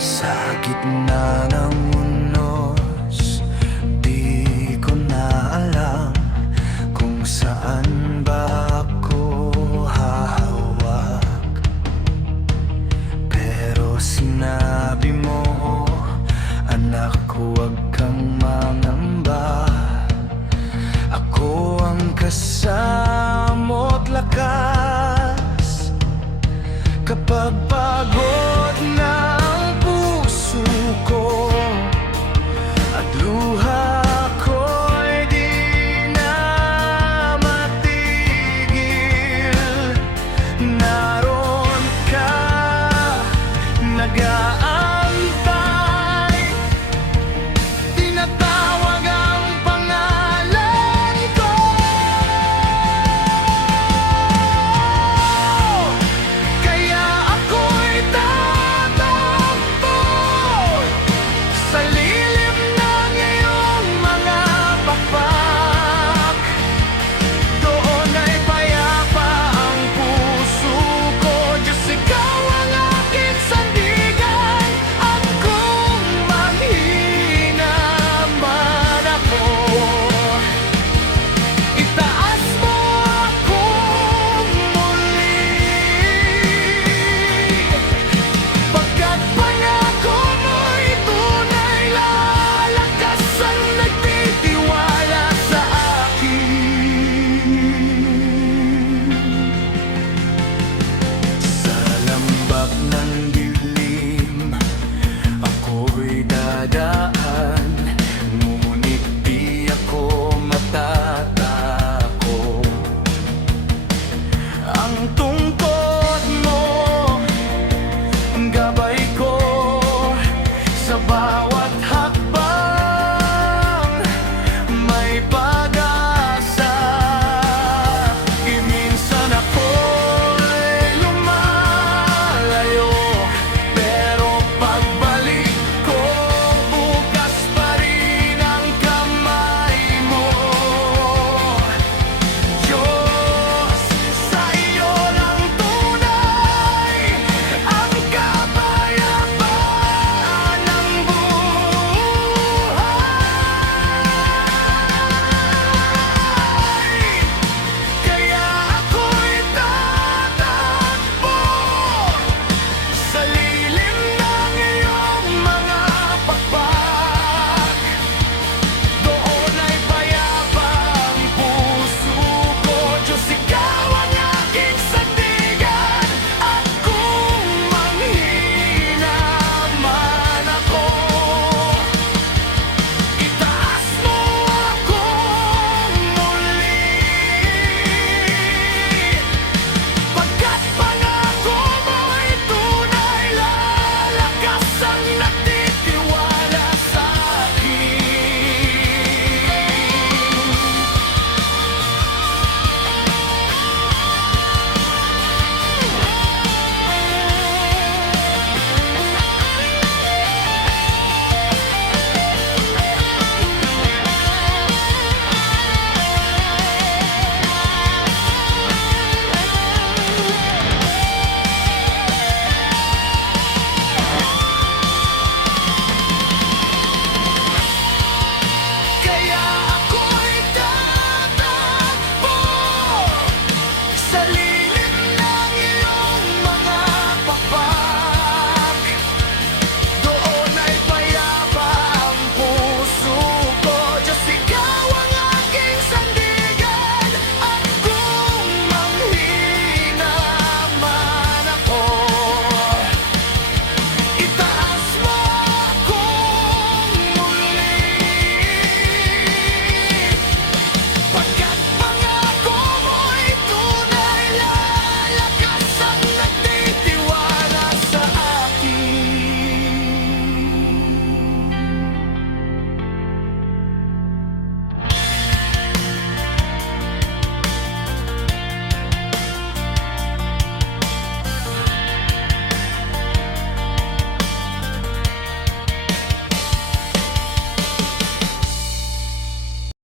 Sa gitna ng unos, di ko na alam kung saan ba ako hahawak. Pero sinabi mo, anak, huwag kang mangamba. Ako ang kasamo't lakas kapag pagod na ang puso ko at luha ko'y di na matigil. Naroon ka, nag-aantay, tinatawag ang pangalan ko. Kaya ako'y tatakbo sa lilim ng iyong mga pakpak. Doon ay payapa ang puso ko. Diyos, ikaw ang aking sandigan. At kung manghina man ako, itaas mo ako muli. Pagkat pangako mo'y tunay, lalakas ang nagtitiwala sa akin. Sa lambak ng dilim, ako'y dadaan, ngunit di ako matatakot. Ang tungkod mo, ang gabay ko sa bawat